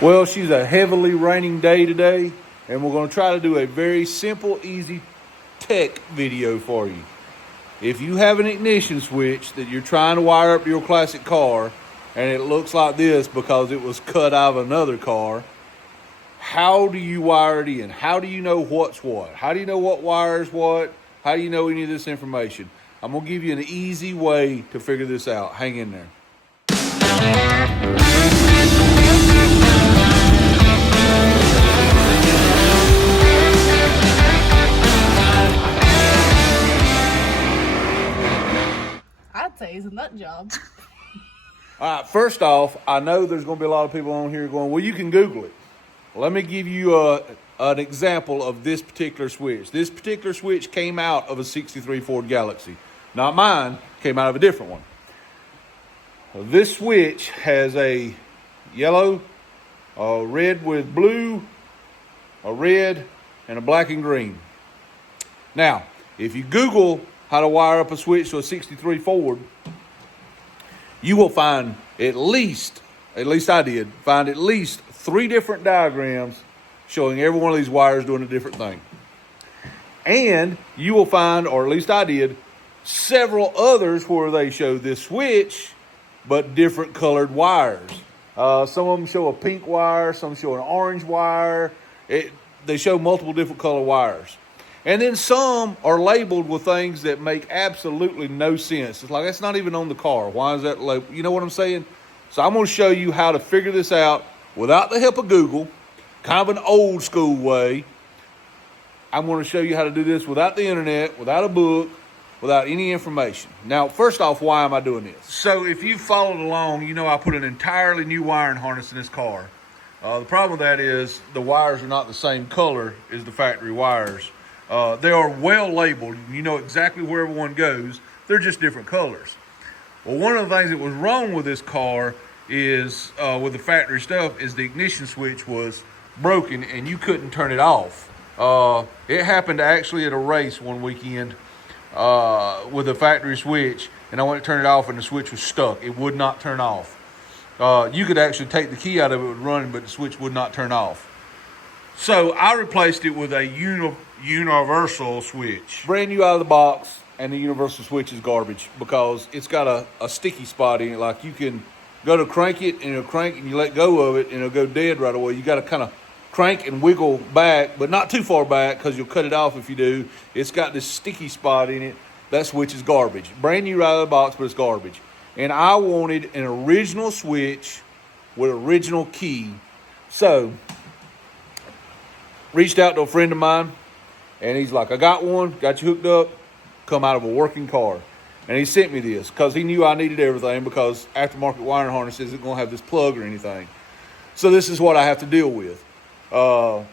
Well, she's a heavily raining day today, and we're going to try to do a very simple, easy tech video for you. If you have an ignition switch that you're trying to wire up to your classic car, and it looks like this because it was cut out of another car, how do you wire it in? How do you know what's what? How do you know what wire is what? How do you know any of this information? I'm going to give you an easy way to figure this out. Hang in there. I'd say it's a nut job. All right, first off, I know there's going to be a lot of people on here going, well, you can Google it. Let me give you an example of this particular switch. This particular switch came out of a 63 Ford Galaxy. Not mine, came out of a different one. This switch has a yellow, a red with blue, a red, and a black and green. Now, if you Google how to wire up a switch to a 63 Ford, you will find at least I did, find at least 3 different diagrams showing every one of these wires doing a different thing. And you will find, or at least I did, several others where they show this switch, but different colored wires. Some of them show a pink wire, some show an orange wire. They show multiple different color wires. And then some are labeled with things that make absolutely no sense. It's like, that's not even on the car. Why is that labeled? You know what I'm saying? So I'm going to show you how to figure this out without the help of Google, kind of an old school way. I'm going to show you how to do this without the internet, without a book, without any information. Now, first off, why am I doing this? So if you followed along, you know I put an entirely new wiring harness in this car. The problem with that is the wires are not the same color as the factory wires. They are well labeled. You know exactly where everyone goes. They're just different colors. Well, one of the things that was wrong with this car is, with the factory stuff, is the ignition switch was broken and you couldn't turn it off. It happened actually at a race one weekend with a factory switch, and I went to turn it off and the switch was stuck. It would not turn off. You could actually take the key out of it, it would run, but the switch would not turn off. So I replaced it with a universal switch. Brand new out of the box, and the universal switch is garbage because it's got a sticky spot in it. Like, you can go to crank it and it'll crank and you let go of it and it'll go dead right away. You got to kind of crank and wiggle back, but not too far back because you'll cut it off if you do. It's got this sticky spot in it. That switch is garbage. Brand new out of the box, but it's garbage. And I wanted an original switch with original key. So reached out to a friend of mine, and he's like, I got one, got you hooked up, come out of a working car. And he sent me this because he knew I needed everything, because aftermarket wiring harness isn't going to have this plug or anything. So this is what I have to deal with. No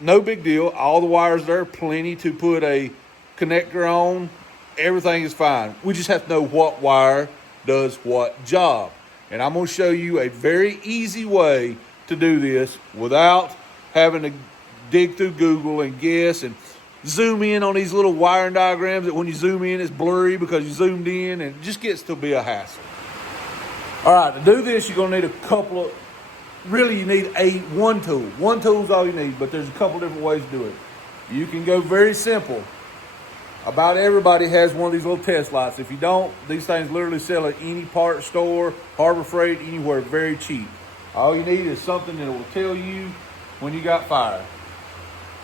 big deal. All the wires there, plenty to put a connector on. Everything is fine. We just have to know what wire does what job. And I'm going to show you a very easy way to do this without having to dig through Google and guess and zoom in on these little wiring diagrams that when you zoom in, it's blurry because you zoomed in, and it just gets to be a hassle. All right, to do this, you're going to need a couple of, really you need one tool. One tool is all you need, but there's a couple different ways to do it. You can go very simple. About everybody has one of these little test lights. If you don't, these things literally sell at any part store, Harbor Freight, anywhere, very cheap. All you need is something that will tell you when you got fire.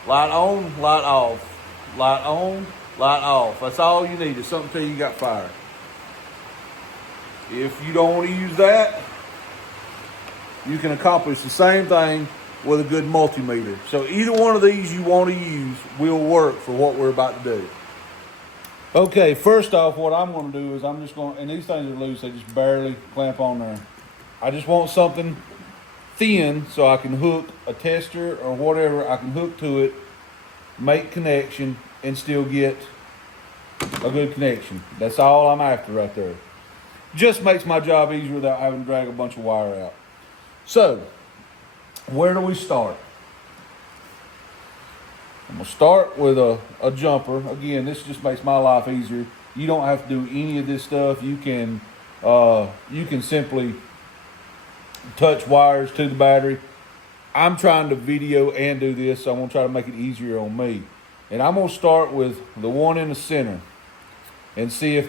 Light on, light off. Light on, light off. That's all you need, is something to tell you got fire. If you don't want to use that, you can accomplish the same thing with a good multimeter. So either one of these you want to use will work for what we're about to do. Okay, first off, what I'm going to do is I'm just going, and these things are loose, they just barely clamp on there. I just want something thin so I can hook a tester or whatever I can hook to it, make connection, and still get a good connection. That's all I'm after right there. Just makes my job easier without having to drag a bunch of wire out. So, where do we start? I'm going to start with a jumper. Again, this just makes my life easier. You don't have to do any of this stuff. You can simply touch wires to the battery. I'm trying to video and do this, so I'm gonna try to make it easier on me. And I'm gonna start with the one in the center and see if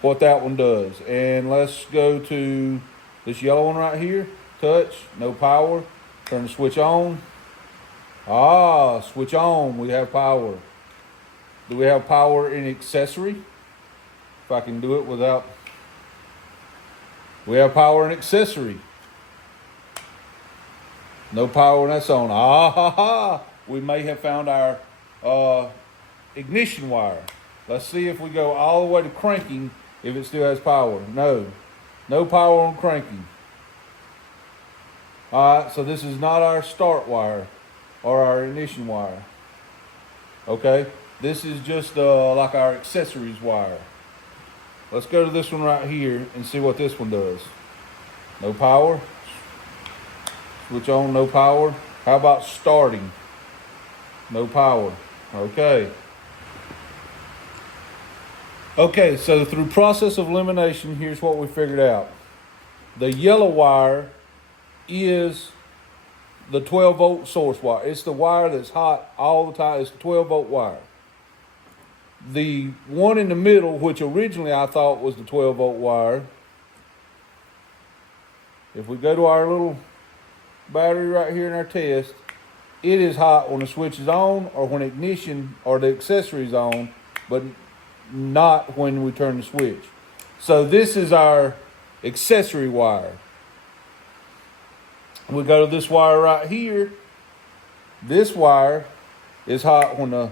what that one does. And let's go to this yellow one right here. Touch, no power. Turn the switch on. Ah, switch on, we have power. Do we have power in accessory? If I can do it without, we have power in accessory. No power and that's on. Ah ha ha. We may have found our ignition wire. Let's see if we go all the way to cranking, if it still has power. No. No power on cranking. Alright, so this is not our start wire or our ignition wire. Okay, this is just like our accessories wire. Let's go to this one right here and see what this one does. No power. Switch on, no power. How about starting? No power. Okay. Okay, so through process of elimination, here's what we figured out. The yellow wire is the 12-volt source wire. It's the wire that's hot all the time. It's the 12-volt wire. The one in the middle, which originally I thought was the 12-volt wire, if we go to our little battery right here in our test, it is hot when the switch is on or when ignition or the accessory is on, but not when we turn the switch. So this is our accessory wire. We go to this wire right here. This wire is hot when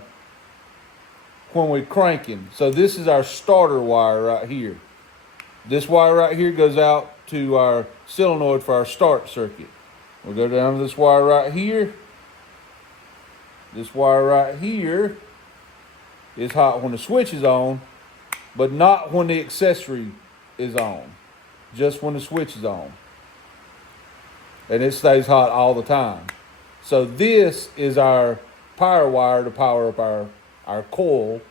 we're cranking. So this is our starter wire right here. This wire right here goes out to our solenoid for our start circuit. We'll go down to this wire right here. This wire right here is hot when the switch is on, but not when the accessory is on. Just when the switch is on. And it stays hot all the time. So this is our power wire to power up our coil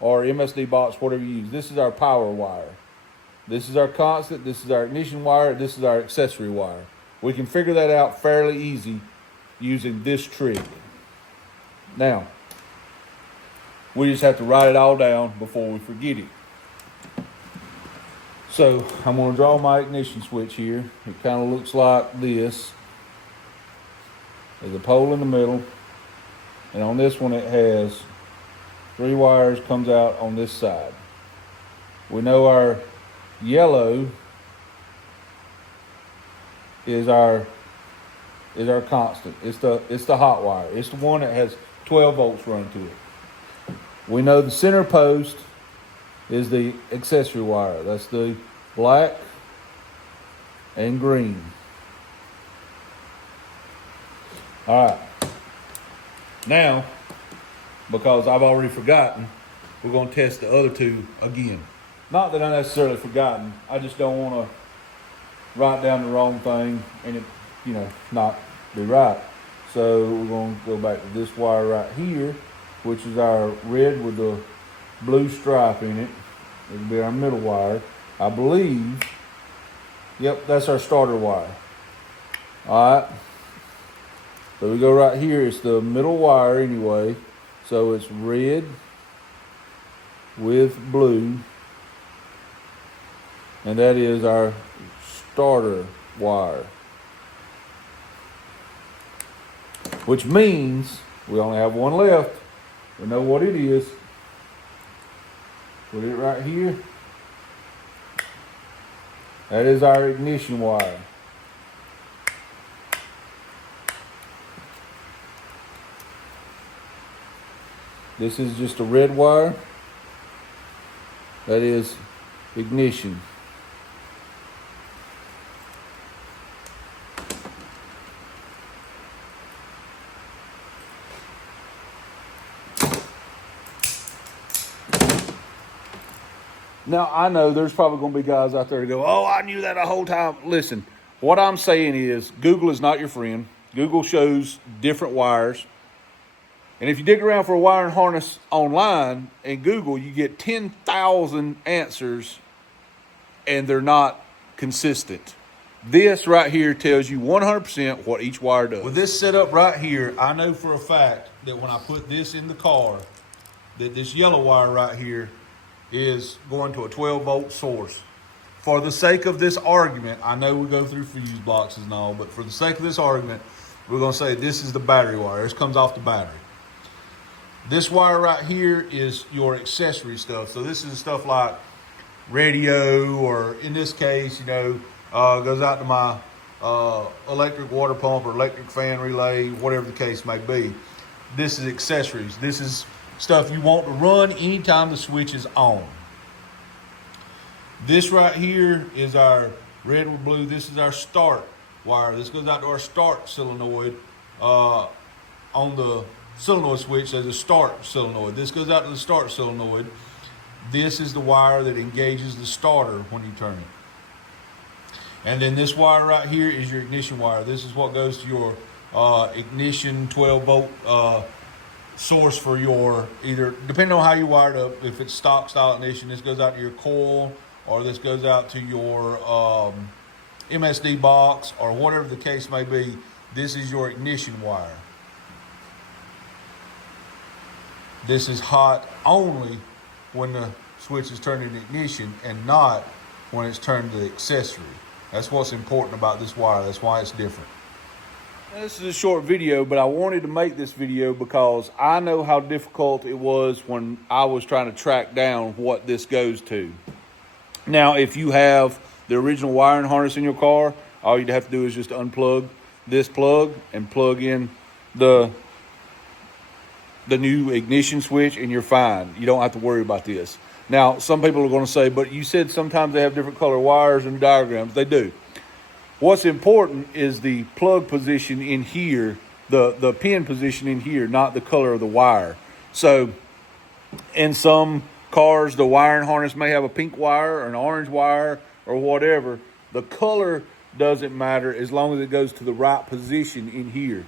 or MSD box, whatever you use. This is our power wire. This is our constant, this is our ignition wire, this is our accessory wire. We can figure that out fairly easy using this trick. Now, we just have to write it all down before we forget it. So I'm going to draw my ignition switch here. It kind of looks like this. There's a pole in the middle. And on this one it has 3 wires comes out on this side. We know our yellow is our constant. It's the hot wire. It's the one that has 12 volts running to it. We know the center post is the accessory wire. That's the black and green. All right. Now, because I've already forgotten, we're going to test the other two again. Not that I necessarily forgotten. I just don't want to write down the wrong thing and it, not be right. So we're going to go back to this wire right here, which is our red with the blue stripe in it. It'll be our middle wire. I believe, yep, that's our starter wire. All right. So we go right here. It's the middle wire anyway. So it's red with blue. And that is our starter wire. Which means we only have one left. We know what it is. Put it right here. That is our ignition wire. This is just a red wire. That is ignition. Now, I know there's probably going to be guys out there to go, oh, I knew that the whole time. Listen, what I'm saying is Google is not your friend. Google shows different wires. And if you dig around for a wiring harness online and Google, you get 10,000 answers and they're not consistent. This right here tells you 100% what each wire does. With this setup right here, I know for a fact that when I put this in the car, that this yellow wire right here is going to a 12-volt source. For the sake of this argument, I know we go through fuse boxes and all, but for the sake of this argument, we're going to say this is the battery wire. This comes off the battery. This wire right here is your accessory stuff. So this is stuff like radio, or in this case, goes out to my electric water pump or electric fan relay, whatever the case may be. This is accessories. This is stuff you want to run anytime the switch is on. This right here is our red or blue. This is our start wire. This goes out to our start solenoid. On the solenoid switch, there's a start solenoid. This goes out to the start solenoid. This is the wire that engages the starter when you turn it. And then this wire right here is your ignition wire. This is what goes to your ignition 12-volt source for your, either, depending on how you wire it up, if it's stock style ignition, this goes out to your coil, or this goes out to your MSD box, or whatever the case may be. This is your ignition wire. This is hot only when the switch is turned into ignition and not when it's turned to the accessory. That's what's important about this wire. That's why it's different. Now, this is a short video, but I wanted to make this video because I know how difficult it was when I was trying to track down what this goes to. Now, if you have the original wiring harness in your car, all you'd have to do is just unplug this plug and plug in the new ignition switch, and you're fine. You don't have to worry about this. Now, some people are going to say, but you said sometimes they have different color wires and diagrams. They do. What's important is the plug position in here, the pin position in here, not the color of the wire. So in some cars, the wiring harness may have a pink wire or an orange wire or whatever. The color doesn't matter as long as it goes to the right position in here.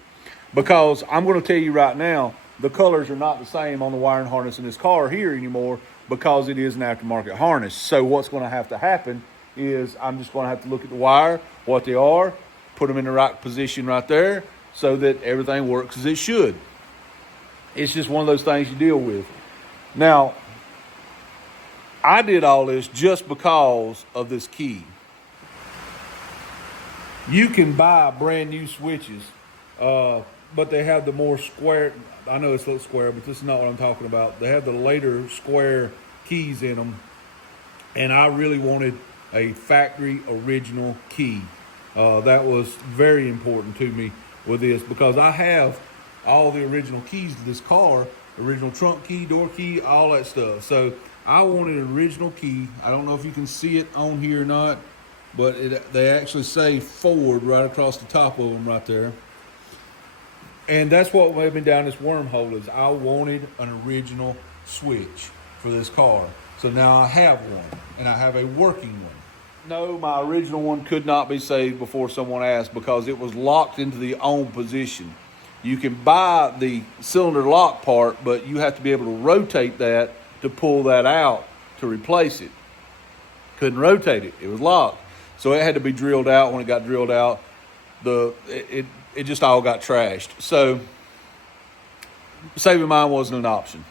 Because I'm going to tell you right now, the colors are not the same on the wiring harness in this car here anymore, because it is an aftermarket harness. So what's going to have to happen is I'm just going to have to look at the wire, what they are, put them in the right position right there so that everything works as it should. It's just one of those things you deal with. Now, I did all this just because of this key. You can buy brand new switches, but they have the more square, I know it's looks square, but this is not what I'm talking about. They have the later square keys in them, and I really wanted a factory original key. That was very important to me with this, because I have all the original keys to this car, original trunk key, door key, all that stuff. So I wanted an original key. I don't know if you can see it on here or not, but they actually say Ford right across the top of them right there. And that's what made me down this wormhole, is I wanted an original switch for this car. So now I have one, and I have a working one. No, my original one could not be saved before someone asked, because it was locked into the on position. You can buy the cylinder lock part, but you have to be able to rotate that to pull that out to replace it. Couldn't rotate it. It was locked. So it had to be drilled out. When it got drilled out, it just all got trashed. So saving mine wasn't an option.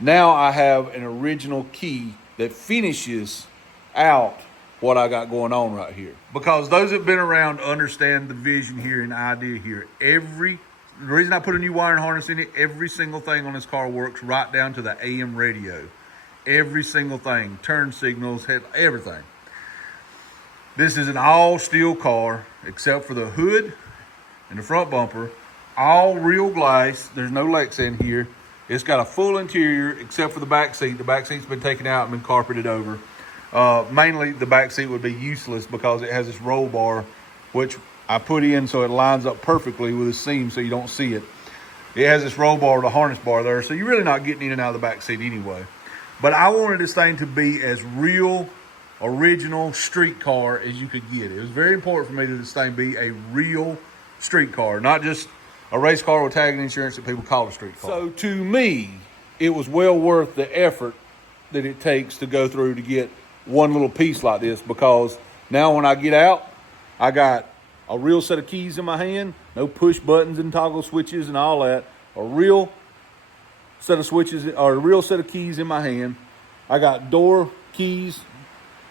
Now I have an original key that finishes out what I got going on right here. Because those that have been around understand the vision here and the idea here. The reason I put a new wiring harness in it, every single thing on this car works right down to the AM radio. Every single thing, turn signals, everything. This is an all steel car, except for the hood and the front bumper, all real glass. There's no Lex in here. It's got a full interior except for the back seat. The back seat's been taken out and been carpeted over. Mainly the back seat would be useless because it has this roll bar, which I put in so it lines up perfectly with the seam so you don't see it. It has this roll bar, the harness bar there, so you're really not getting in and out of the back seat anyway. But I wanted this thing to be as real, original street car as you could get. It was very important for me that this thing be a real street car, not just a race car with tag and insurance that people call a street car. So to me, it was well worth the effort that it takes to go through to get one little piece like this, because now when I get out, I got a real set of keys in my hand, no push buttons and toggle switches and all that. A real set of switches, or a real set of keys in my hand. I got door keys.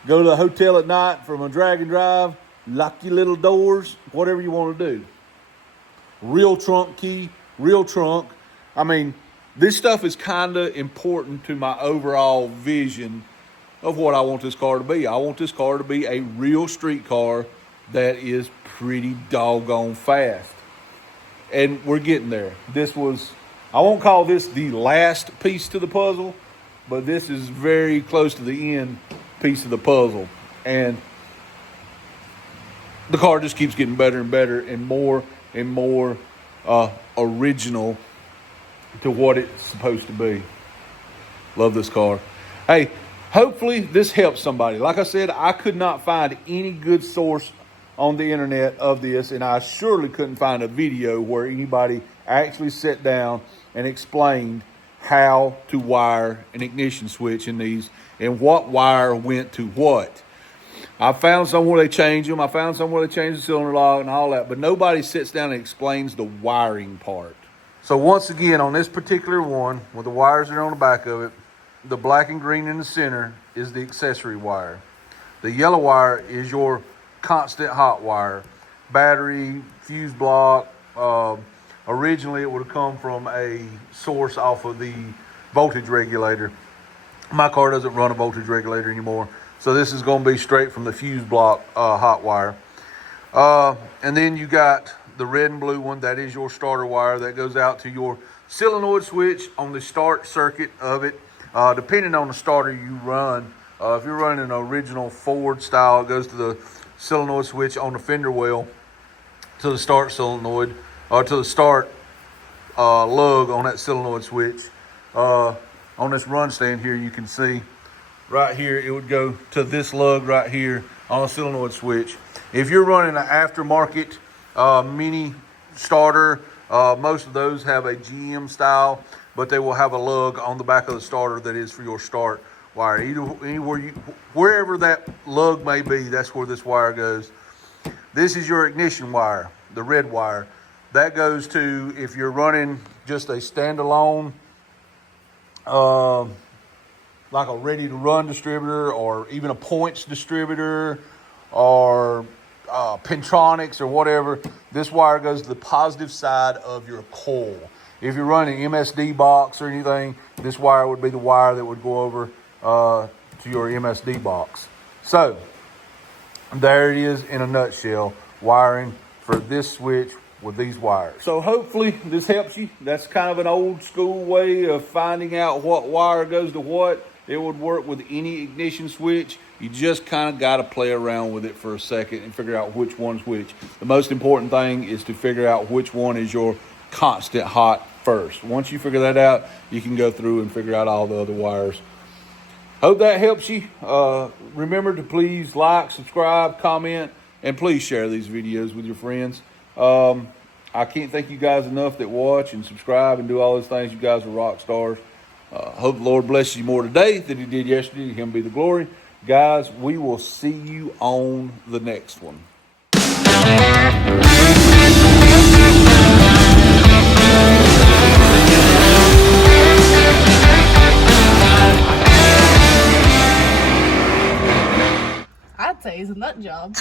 Go to the hotel at night from a drag and drive, lock your little doors, whatever you want to do. Real trunk key, real trunk. I mean, this stuff is kind of important to my overall vision of what I want this car to be. I want this car to be a real street car that is pretty doggone fast. And we're getting there. I won't call this the last piece to the puzzle, but this is very close to the end piece of the puzzle. And the car just keeps getting better and better and more original to what it's supposed to be. Love this car. Hey, hopefully this helps somebody. Like I said, I could not find any good source on the internet of this, and I surely couldn't find a video where anybody actually sat down and explained how to wire an ignition switch in these and what wire went to what. I found somewhere they change them. I found somewhere they change the cylinder lock and all that, but nobody sits down and explains the wiring part. So once again, on this particular one, with the wires that are on the back of it, the black and green in the center is the accessory wire. The yellow wire is your constant hot wire. Battery, fuse block. Originally, it would have come from a source off of the voltage regulator. My car doesn't run a voltage regulator anymore, so this is going to be straight from the fuse block hot wire. And then you got the red and blue one. That is your starter wire that goes out to your solenoid switch on the start circuit of it. Depending on the starter you run, if you're running an original Ford style, it goes to the solenoid switch on the fender well, to the start solenoid, or to the start lug on that solenoid switch. On this run stand here, you can see right here, it would go to this lug right here on a solenoid switch. If you're running an aftermarket mini starter, most of those have a GM style, but they will have a lug on the back of the starter that is for your start wire. Wherever that lug may be, that's where this wire goes. This is your ignition wire, the red wire. That goes to, if you're running just a standalone, like a ready to run distributor, or even a points distributor, or Pentronics or whatever, this wire goes to the positive side of your coil. If you're running MSD box or anything, this wire would be the wire that would go over to your MSD box. So there it is in a nutshell, wiring for this switch with these wires. So hopefully this helps you. That's kind of an old school way of finding out what wire goes to what. It would work with any ignition switch. You just kind of got to play around with it for a second and figure out which one's which. The most important thing is to figure out which one is your constant hot first. Once you figure that out, you can go through and figure out all the other wires. Hope that helps you. Remember to please like, subscribe, comment, and please share these videos with your friends. I can't thank you guys enough that watch and subscribe and do all those things. You guys are rock stars. Hope the Lord blesses you more today than he did yesterday. To him be the glory. Guys, we will see you on the next one. I'd say it's a nut job.